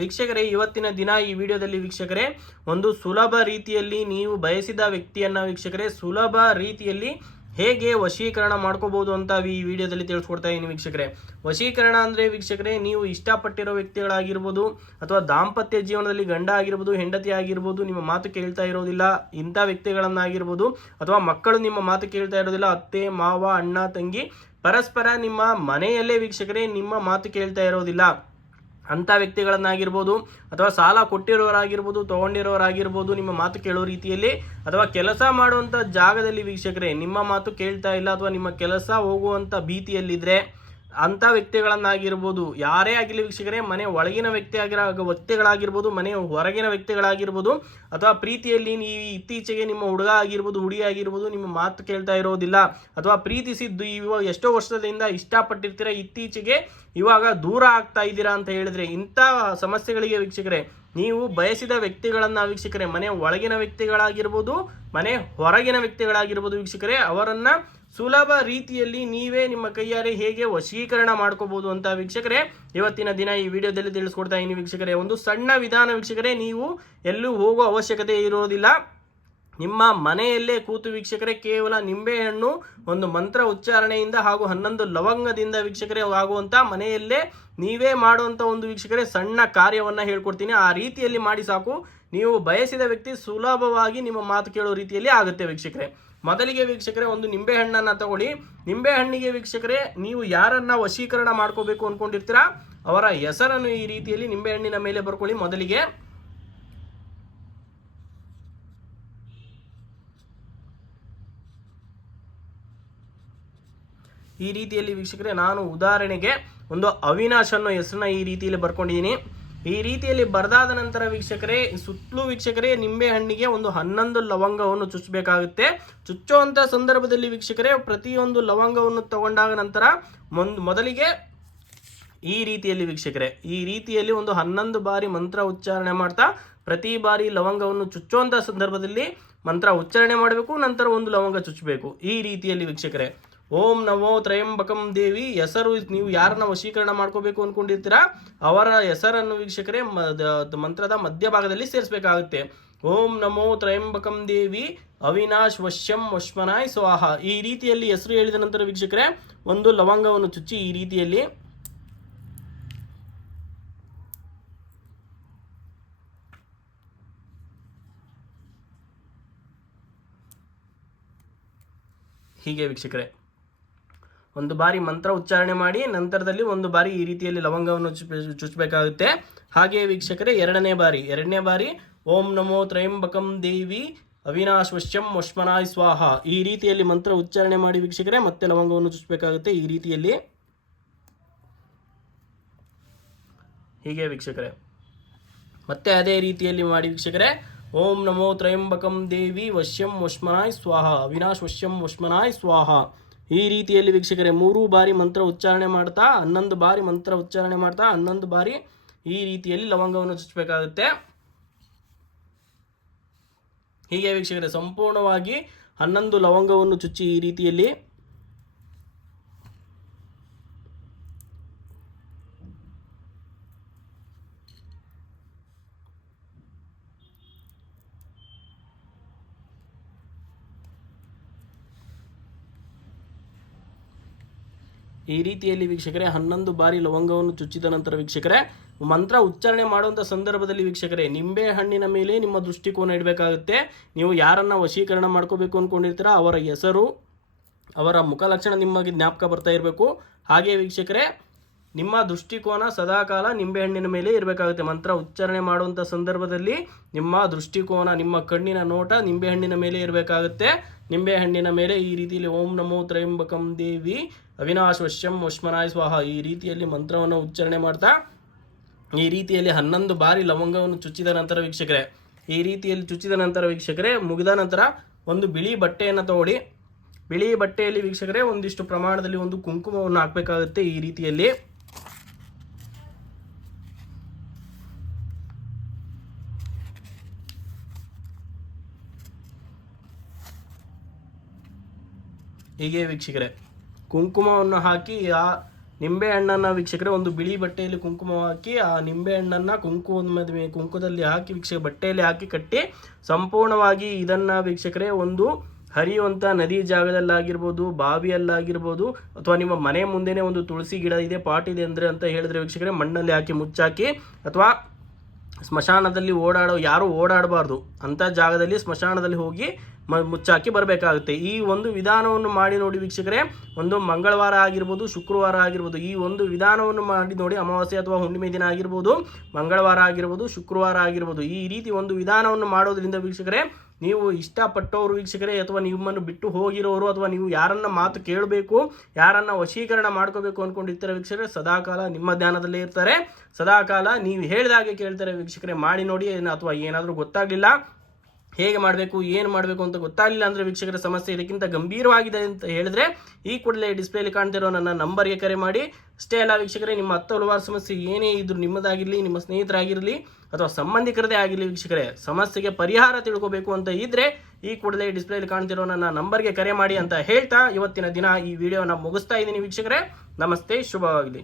ವೀಕ್ಷಕರೇ, ಇವತ್ತಿನ ದಿನ ಈ ವಿಡಿಯೋದಲ್ಲಿ ವೀಕ್ಷಕರೇ, ಒಂದು ಸುಲಭ ರೀತಿಯಲ್ಲಿ ನೀವು ಬಯಸಿದ ವ್ಯಕ್ತಿಯನ್ನ ವೀಕ್ಷಕರೇ, ಸುಲಭ ರೀತಿಯಲ್ಲಿ ಹೇಗೆ ವಶೀಕರಣ ಮಾಡ್ಕೋಬಹುದು ಅಂತ ಈ ವಿಡಿಯೋದಲ್ಲಿ ತಿಳಿಸ್ಕೊಡ್ತಾ ಇದ್ದೀನಿ ವೀಕ್ಷಕರೇ. ವಶೀಕರಣ ಅಂದ್ರೆ ವೀಕ್ಷಕರೇ, ನೀವು ಇಷ್ಟಪಟ್ಟಿರೋ ವ್ಯಕ್ತಿಗಳಾಗಿರ್ಬೋದು ಅಥವಾ ದಾಂಪತ್ಯ ಜೀವನದಲ್ಲಿ ಗಂಡ ಆಗಿರ್ಬೋದು, ಹೆಂಡತಿ ಆಗಿರ್ಬೋದು, ನಿಮ್ಮ ಮಾತು ಕೇಳ್ತಾ ಇರೋದಿಲ್ಲ, ಇಂಥ ವ್ಯಕ್ತಿಗಳನ್ನಾಗಿರ್ಬೋದು, ಅಥವಾ ಮಕ್ಕಳು ನಿಮ್ಮ ಮಾತು ಕೇಳ್ತಾ ಇರೋದಿಲ್ಲ, ಅತ್ತೆ, ಮಾವ, ಅಣ್ಣ, ತಂಗಿ, ಪರಸ್ಪರ ನಿಮ್ಮ ಮನೆಯಲ್ಲೇ ವೀಕ್ಷಕರೇ, ನಿಮ್ಮ ಮಾತು ಕೇಳ್ತಾ ಇರೋದಿಲ್ಲ. ಅಂಥ ವ್ಯಕ್ತಿಗಳನ್ನಾಗಿರ್ಬೋದು ಅಥವಾ ಸಾಲ ಕೊಟ್ಟಿರೋರಾಗಿರ್ಬೋದು, ತೊಗೊಂಡಿರೋರಾಗಿರ್ಬೋದು, ನಿಮ್ಮ ಮಾತು ಕೇಳೋ ರೀತಿಯಲ್ಲಿ ಅಥವಾ ಕೆಲಸ ಮಾಡುವಂಥ ಜಾಗದಲ್ಲಿ ವೀಕ್ಷಕರೇ, ನಿಮ್ಮ ಮಾತು ಕೇಳ್ತಾ ಇಲ್ಲ ಅಥವಾ ನಿಮ್ಮ ಕೆಲಸ ಹೋಗುವಂಥ ಭೀತಿಯಲ್ಲಿದ್ದರೆ ಅಂಥ ವ್ಯಕ್ತಿಗಳನ್ನಾಗಿರ್ಬೋದು, ಯಾರೇ ಆಗಿರಲಿ ವೀಕ್ಷಕರೇ, ಮನೆ ಒಳಗಿನ ವ್ಯಕ್ತಿ ಆಗಿರೋ ವ್ಯಕ್ತಿಗಳಾಗಿರ್ಬೋದು, ಮನೆ ಹೊರಗಿನ ವ್ಯಕ್ತಿಗಳಾಗಿರ್ಬೋದು, ಅಥವಾ ಪ್ರೀತಿಯಲ್ಲಿ ನೀವು ಇತ್ತೀಚೆಗೆ ನಿಮ್ಮ ಹುಡುಗ ಆಗಿರ್ಬೋದು ಹುಡಿ ಆಗಿರ್ಬೋದು, ನಿಮ್ಮ ಮಾತು ಕೇಳ್ತಾ ಇರೋದಿಲ್ಲ, ಅಥವಾ ಪ್ರೀತಿಸಿದ್ದು ಇವಾಗ ಎಷ್ಟೋ ವರ್ಷದಿಂದ ಇಷ್ಟಪಟ್ಟಿರ್ತೀರ, ಇತ್ತೀಚೆಗೆ ಇವಾಗ ದೂರ ಆಗ್ತಾ ಇದ್ದೀರಾ ಅಂತ ಹೇಳಿದ್ರೆ, ಇಂಥ ಸಮಸ್ಯೆಗಳಿಗೆ ವೀಕ್ಷಕರೇ, ನೀವು ಬಯಸಿದ ವ್ಯಕ್ತಿಗಳನ್ನ ವೀಕ್ಷಕರೇ, ಮನೆ ಒಳಗಿನ ವ್ಯಕ್ತಿಗಳಾಗಿರ್ಬೋದು, ಮನೆ ಹೊರಗಿನ ವ್ಯಕ್ತಿಗಳಾಗಿರ್ಬೋದು ವೀಕ್ಷಕರೇ, ಅವರನ್ನ ಸುಲಭ ರೀತಿಯಲ್ಲಿ ನೀವೇ ನಿಮ್ಮ ಕೈಯಾರೆ ಹೇಗೆ ವಶೀಕರಣ ಮಾಡ್ಕೋಬಹುದು ಅಂತ ವೀಕ್ಷಕರೇ, ಇವತ್ತಿನ ದಿನ ಈ ವಿಡಿಯೋದಲ್ಲಿ ತಿಳಿಸ್ಕೊಡ್ತಾ ಇದ್ದೀನಿ ವೀಕ್ಷಕರೇ. ಒಂದು ಸಣ್ಣ ವಿಧಾನ ವೀಕ್ಷಕರೇ, ನೀವು ಎಲ್ಲೂ ಹೋಗೋ ಅವಶ್ಯಕತೆ ಇರೋದಿಲ್ಲ. ನಿಮ್ಮ ಮನೆಯಲ್ಲೇ ಕೂತು ವೀಕ್ಷಕರೇ, ಕೇವಲ ನಿಂಬೆಹಣ್ಣು ಒಂದು ಮಂತ್ರ ಉಚ್ಚಾರಣೆಯಿಂದ ಹಾಗೂ ಹನ್ನೊಂದು ಲವಂಗದಿಂದ ವೀಕ್ಷಕರೇ ಆಗುವಂಥ ಮನೆಯಲ್ಲೇ ನೀವೇ ಮಾಡುವಂಥ ಒಂದು ವೀಕ್ಷಕರೇ ಸಣ್ಣ ಕಾರ್ಯವನ್ನು ಹೇಳ್ಕೊಡ್ತೀನಿ. ಆ ರೀತಿಯಲ್ಲಿ ಮಾಡಿ ಸಾಕು. ನೀವು ಬಯಸಿದ ವ್ಯಕ್ತಿ ಸುಲಭವಾಗಿ ನಿಮ್ಮ ಮಾತು ಕೇಳೋ ರೀತಿಯಲ್ಲಿ ಆಗುತ್ತೆ ವೀಕ್ಷಕರೇ. ಮೊದಲಿಗೆ ವೀಕ್ಷಕರೇ, ಒಂದು ನಿಂಬೆಹಣ್ಣನ್ನು ತಗೊಳ್ಳಿ. ನಿಂಬೆಹಣ್ಣಿಗೆ ವೀಕ್ಷಕರೇ, ನೀವು ಯಾರನ್ನ ವಶೀಕರಣ ಮಾಡ್ಕೋಬೇಕು ಅನ್ಕೊಂಡಿರ್ತೀರಾ, ಅವರ ಹೆಸರನ್ನು ಈ ರೀತಿಯಲ್ಲಿ ನಿಂಬೆಹಣ್ಣಿನ ಮೇಲೆ ಬರ್ಕೊಳ್ಳಿ. ಮೊದಲಿಗೆ ಈ ರೀತಿಯಲ್ಲಿ ವೀಕ್ಷಕರೇ, ನಾನು ಉದಾಹರಣೆಗೆ ಒಂದು ಅವಿನಾಶ್ ಅನ್ನೋ ಹೆಸರನ್ನ ಈ ರೀತಿಯಲ್ಲಿ ಬರ್ಕೊಂಡಿದ್ದೀನಿ. ಈ ರೀತಿಯಲ್ಲಿ ಬರೆದಾದ ನಂತರ ವೀಕ್ಷಕರೇ, ಸುತ್ತಲೂ ವೀಕ್ಷಕರೇ, ನಿಂಬೆ ಹಣ್ಣಿಗೆ ಒಂದು ಹನ್ನೊಂದು ಲವಂಗವನ್ನು ಚುಚ್ಚಬೇಕಾಗುತ್ತೆ ಚುಚ್ಚುವಂಥ ಸಂದರ್ಭದಲ್ಲಿ ವೀಕ್ಷಕರೇ, ಪ್ರತಿಯೊಂದು ಲವಂಗವನ್ನು ತಗೊಂಡಾಗ ನಂತರ ಮೊಂದ್ ಮೊದಲಿಗೆ ಈ ರೀತಿಯಲ್ಲಿ ವೀಕ್ಷಕರೇ, ಈ ರೀತಿಯಲ್ಲಿ ಒಂದು ಹನ್ನೊಂದು ಬಾರಿ ಮಂತ್ರ ಉಚ್ಚಾರಣೆ ಮಾಡ್ತಾ, ಪ್ರತಿ ಬಾರಿ ಲವಂಗವನ್ನು ಚುಚ್ಚುವಂಥ ಸಂದರ್ಭದಲ್ಲಿ ಮಂತ್ರ ಉಚ್ಚಾರಣೆ ಮಾಡಬೇಕು, ನಂತರ ಒಂದು ಲವಂಗ ಚುಚ್ಚಬೇಕು. ಈ ರೀತಿಯಲ್ಲಿ ವೀಕ್ಷಕರೇ. ಓಂ ನಮೋ ತ್ರಯಂಬಕಂ ದೇವಿ, ಹೆಸರು ನೀವು ಯಾರನ್ನ ವಶೀಕರಣ ಮಾಡ್ಕೋಬೇಕು ಅನ್ಕೊಂಡಿರ್ತೀರಾ, ಅವರ ಹೆಸರನ್ನು ವೀಕ್ಷಕರೇ ಮಂತ್ರದ ಮಧ್ಯಭಾಗದಲ್ಲಿ ಸೇರಿಸಬೇಕಾಗುತ್ತೆ. ಓಂ ನಮೋ ತ್ರಯಂಬಕಂ ದೇವಿ, ಅವಿನಾಶ್ ವಶ್ಯಂ ವಶ್ಮನಾಯ್ ಸ್ವಾಹ. ಈ ರೀತಿಯಲ್ಲಿ ಹೆಸರು ಹೇಳಿದ ನಂತರ ವೀಕ್ಷಕರೇ, ಒಂದು ಲವಂಗವನ್ನು ಚುಚ್ಚಿ ಈ ರೀತಿಯಲ್ಲಿ. ಹೀಗೆ ವೀಕ್ಷಕರೇ. ಒಂದು ಬಾರಿ ಮಂತ್ರ ಉಚ್ಚಾರಣೆ ಮಾಡಿ ನಂತರದಲ್ಲಿ ಒಂದು ಬಾರಿ ಈ ರೀತಿಯಲ್ಲಿ ಲವಂಗವನ್ನು ಚುಚ್ಚ- ಚುಚ್ಚಬೇಕಾಗುತ್ತೆ. ಹಾಗೆ ವೀಕ್ಷಕರೇ, ಎರಡನೇ ಬಾರಿ ಎರಡನೇ ಬಾರಿ, ಓಂ ನಮೋ ತ್ರಯಂಬಕಂ ದೇವಿ ಅವಿನಾಶ್ವಶ್ಯಂ ವಶ್ಮನಾಯ್ ಸ್ವಾಹ. ಈ ರೀತಿಯಲ್ಲಿ ಮಂತ್ರ ಉಚ್ಚಾರಣೆ ಮಾಡಿ ವೀಕ್ಷಕರೇ, ಮತ್ತೆ ಲವಂಗವನ್ನು ಚುಚ್ಚಬೇಕಾಗುತ್ತೆ ಈ ರೀತಿಯಲ್ಲಿ. ಹೀಗೆ ವೀಕ್ಷಕರೇ, ಮತ್ತೆ ಅದೇ ರೀತಿಯಲ್ಲಿ ಮಾಡಿ ವೀಕ್ಷಕರೇ, ಓಂ ನಮೋ ತ್ರಯಂಬಕಂ ದೇವಿ ವಶ್ಯಂ ವಶ್ಮನಾಯ್ ಸ್ವಾಹ. ಅವಿನಾಶ್ ವಶ್ಯಂ ವಶ್ಮನಾಯ್ ಸ್ವಾಹ. ಈ ರೀತಿಯಲ್ಲಿ ವೀಕ್ಷಕರೇ, ಮೂರು ಬಾರಿ ಮಂತ್ರ ಉಚ್ಚಾರಣೆ ಮಾಡ್ತಾ, ಹನ್ನೊಂದು ಬಾರಿ ಮಂತ್ರ ಉಚ್ಚಾರಣೆ ಮಾಡ್ತಾ, ಹನ್ನೊಂದು ಬಾರಿ ಈ ರೀತಿಯಲ್ಲಿ ಲವಂಗವನ್ನು ಚುಚ್ಚಬೇಕಾಗುತ್ತೆ ಹೀಗೆ ವೀಕ್ಷಕರೇ, ಸಂಪೂರ್ಣವಾಗಿ ಹನ್ನೊಂದು ಲವಂಗವನ್ನು ಚುಚ್ಚಿ ಈ ರೀತಿಯಲ್ಲಿ ಈ ರೀತಿಯಲ್ಲಿ ವೀಕ್ಷಕರೇ, ಹನ್ನೊಂದು ಬಾರಿ ಲವಂಗವನ್ನು ಚುಚ್ಚಿದ ನಂತರ ವೀಕ್ಷಕರೇ, ಮಂತ್ರ ಉಚ್ಚಾರಣೆ ಮಾಡುವಂಥ ಸಂದರ್ಭದಲ್ಲಿ ವೀಕ್ಷಕರೇ, ನಿಂಬೆ ಹಣ್ಣಿನ ಮೇಲೆ ನಿಮ್ಮ ದೃಷ್ಟಿಕೋನ ಇಡಬೇಕಾಗುತ್ತೆ. ನೀವು ಯಾರನ್ನ ವಶೀಕರಣ ಮಾಡ್ಕೋಬೇಕು ಅಂದ್ಕೊಂಡಿರ್ತೀರ ಅವರ ಹೆಸರು, ಅವರ ಮುಖಲಕ್ಷಣ ನಿಮಗೆ ಜ್ಞಾಪಕ ಬರ್ತಾ ಇರಬೇಕು. ಹಾಗೆ ವೀಕ್ಷಕರೇ ನಿಮ್ಮ ದೃಷ್ಟಿಕೋನ ಸದಾಕಾಲ ನಿಂಬೆಹಣ್ಣಿನ ಮೇಲೆ ಇರಬೇಕಾಗುತ್ತೆ. ಮಂತ್ರ ಉಚ್ಚಾರಣೆ ಮಾಡುವಂಥ ಸಂದರ್ಭದಲ್ಲಿ ನಿಮ್ಮ ದೃಷ್ಟಿಕೋನ, ನಿಮ್ಮ ಕಣ್ಣಿನ ನೋಟ ನಿಂಬೆಹಣ್ಣಿನ ಮೇಲೆ ಇರಬೇಕಾಗುತ್ತೆ. ನಿಂಬೆಹಣ್ಣಿನ ಮೇಲೆ ಈ ರೀತಿಯಲ್ಲಿ ಓಂ ನಮೋ ತ್ರಯಂಬಕಂ ದೇವಿ ಅವಿನಾಶ್ ವಶ್ಯಂ ವಶ್ಮನಾಯ ಸ್ವಾಹ ಈ ರೀತಿಯಲ್ಲಿ ಮಂತ್ರವನ್ನು ಉಚ್ಚಾರಣೆ ಮಾಡ್ತಾ, ಈ ರೀತಿಯಲ್ಲಿ ಹನ್ನೊಂದು ಬಾರಿ ಲವಂಗವನ್ನು ಚುಚ್ಚಿದ ನಂತರ ವೀಕ್ಷಕರೇ, ಈ ರೀತಿಯಲ್ಲಿ ಚುಚ್ಚಿದ ನಂತರ ವೀಕ್ಷಕರೇ, ಮುಗಿದ ನಂತರ ಒಂದು ಬಿಳಿ ಬಟ್ಟೆಯನ್ನು ತಗೊಳ್ಳಿ. ಬಿಳಿ ಬಟ್ಟೆಯಲ್ಲಿ ವೀಕ್ಷಕರೇ, ಒಂದಿಷ್ಟು ಪ್ರಮಾಣದಲ್ಲಿ ಒಂದು ಕುಂಕುಮವನ್ನು ಹಾಕಬೇಕಾಗುತ್ತೆ ಈ ರೀತಿಯಲ್ಲಿ. ಹೀಗೆ ವೀಕ್ಷಕರೇ. ಕುಂಕುಮವನ್ನು ಹಾಕಿ ಆ ನಿಂಬೆ ಹಣ್ಣನ್ನು ವೀಕ್ಷಕರೆ, ಒಂದು ಬಿಳಿ ಬಟ್ಟೆಯಲ್ಲಿ ಕುಂಕುಮ ಹಾಕಿ ಆ ನಿಂಬೆ ಹಣ್ಣನ್ನು ಕುಂಕುಮದ ಮೇ ಕುಂಕುಮದಲ್ಲಿ ಹಾಕಿ ವೀಕ್ಷಕ ಬಟ್ಟೆಯಲ್ಲಿ ಹಾಕಿ ಕಟ್ಟಿ ಸಂಪೂರ್ಣವಾಗಿ ಇದನ್ನು ವೀಕ್ಷಕರೇ, ಒಂದು ಹರಿಯುವಂಥ ನದಿ ಜಾಗದಲ್ಲಾಗಿರ್ಬೋದು, ಬಾವಿಯಲ್ಲಾಗಿರ್ಬೋದು, ಅಥವಾ ನಿಮ್ಮ ಮನೆ ಮುಂದೆನೇ ಒಂದು ತುಳಸಿ ಗಿಡ ಇದೆ, ಪಾಟ್ ಇದೆ ಅಂದರೆ ಅಂತ ಹೇಳಿದ್ರೆ ವೀಕ್ಷಕರೇ, ಮಣ್ಣಲ್ಲಿ ಹಾಕಿ ಮುಚ್ಚಾಕಿ ಅಥವಾ ಸ್ಮಶಾನದಲ್ಲಿ ಓಡಾಡೋ ಯಾರೂ ಓಡಾಡಬಾರ್ದು ಅಂಥ ಜಾಗದಲ್ಲಿ ಸ್ಮಶಾನದಲ್ಲಿ ಹೋಗಿ ಮ ಮುಚ್ಚಾಕಿ ಬರಬೇಕಾಗುತ್ತೆ. ಈ ಒಂದು ವಿಧಾನವನ್ನು ಮಾಡಿ ನೋಡಿ ವೀಕ್ಷಕರೇ, ಒಂದು ಮಂಗಳವಾರ ಆಗಿರ್ಬೋದು, ಶುಕ್ರವಾರ ಆಗಿರ್ಬೋದು, ಈ ಒಂದು ವಿಧಾನವನ್ನು ಮಾಡಿ ನೋಡಿ ಅಮಾವಾಸ್ಯೆ ಅಥವಾ ಹುಣ್ಣಿಮೆ ದಿನ ಆಗಿರ್ಬೋದು, ಮಂಗಳವಾರ ಆಗಿರ್ಬೋದು, ಶುಕ್ರವಾರ ಆಗಿರ್ಬೋದು, ಈ ರೀತಿ ಒಂದು ವಿಧಾನವನ್ನು ಮಾಡೋದ್ರಿಂದ ವೀಕ್ಷಕರೇ ನೀವು ಇಷ್ಟಪಟ್ಟವರು ವೀಕ್ಷಕರೇ ಅಥವಾ ನಿಮ್ಮನ್ನು ಬಿಟ್ಟು ಹೋಗಿರೋರು ಅಥವಾ ನೀವು ಯಾರನ್ನ ಮಾತು ಕೇಳಬೇಕು, ಯಾರನ್ನ ವಶೀಕರಣ ಮಾಡ್ಕೋಬೇಕು ಅಂದ್ಕೊಂಡಿರ್ತಾರೆ ವೀಕ್ಷಕರೇ, ಸದಾಕಾಲ ನಿಮ್ಮ ಧ್ಯಾನದಲ್ಲೇ ಇರ್ತಾರೆ. ಸದಾಕಾಲ ನೀವು ಹೇಳಿದ ಹಾಗೆ ಕೇಳ್ತಾರೆ ವೀಕ್ಷಕರೇ, ಮಾಡಿ ನೋಡಿ ಅಥವಾ ಏನಾದರೂ ಗೊತ್ತಾಗಲಿಲ್ಲ. ಹೇಗೆ ಮಾಡಬೇಕು, ಏನು ಮಾಡಬೇಕು ಅಂತ ಗೊತ್ತಾಗಲಿಲ್ಲ ಅಂದರೆ ವೀಕ್ಷಕರ ಸಮಸ್ಯೆ ಇದಕ್ಕಿಂತ ಗಂಭೀರವಾಗಿದೆ ಅಂತ ಹೇಳಿದ್ರೆ ಈ ಕೂಡಲೇ ಡಿಸ್ಪ್ಲೇಲಿ ಕಾಣ್ತಿರೋ ನನ್ನ ನಂಬರ್ಗೆ ಕರೆ ಮಾಡಿ. ಅಷ್ಟೇ ಅಲ್ಲ ವೀಕ್ಷಕರೇ, ನಿಮ್ಮ ಹತ್ತು ಹಲವಾರು ಸಮಸ್ಯೆ ಏನೇ ಇದ್ರು ನಿಮ್ಮದಾಗಿರಲಿ, ನಿಮ್ಮ ಸ್ನೇಹಿತರಾಗಿರಲಿ ಅಥವಾ ಸಂಬಂಧಿಕರದೇ ಆಗಿರಲಿ ವೀಕ್ಷಕರೇ, ಸಮಸ್ಯೆಗೆ ಪರಿಹಾರ ತಿಳ್ಕೋಬೇಕು ಅಂತ ಇದ್ರೆ ಈ ಕೂಡಲೇ ಡಿಸ್ಪ್ಲೇಲಿ ಕಾಣ್ತಿರೋ ನನ್ನ ನಂಬರ್ಗೆ ಕರೆ ಮಾಡಿ ಅಂತ ಹೇಳ್ತಾ ಇವತ್ತಿನ ದಿನ ಈ ವಿಡಿಯೋನ ಮುಗಿಸ್ತಾ ಇದ್ದೀನಿ ವೀಕ್ಷಕರೇ. ನಮಸ್ತೆ, ಶುಭವಾಗಲಿ.